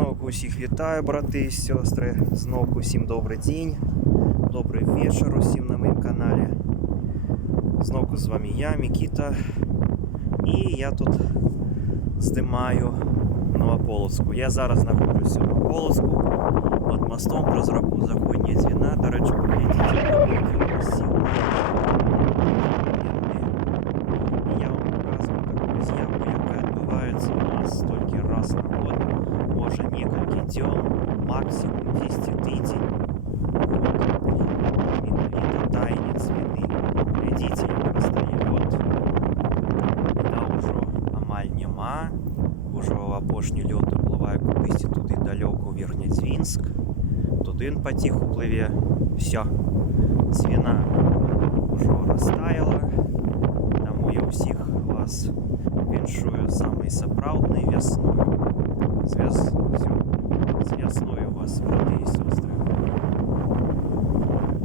Знову усіх вітаю, брати і сестри. Знову усім добрий день, добрий вечір усім на моєму каналі. Знову з вами я, Микита. І я тут знімаю Новополоцьку. Я зараз знаходжуся в Новополоцьку під мостом про заходні Двина. До речі, поглядите, який красивий. І я вам показую таку з'яву, яка відбувається у нас тільки раз на год. Може несколько дней, максимум 10 тиждень. Менавіта танец Двины. Глядите, як розстає. Вот. Да, уже амаль нема. Уже в апошні льот допливає кудись туди далеко у Верхньодвінськ. Туди він потиху пливе. Все. Двина уже розтаяла. Тому я усіх вас віншую самої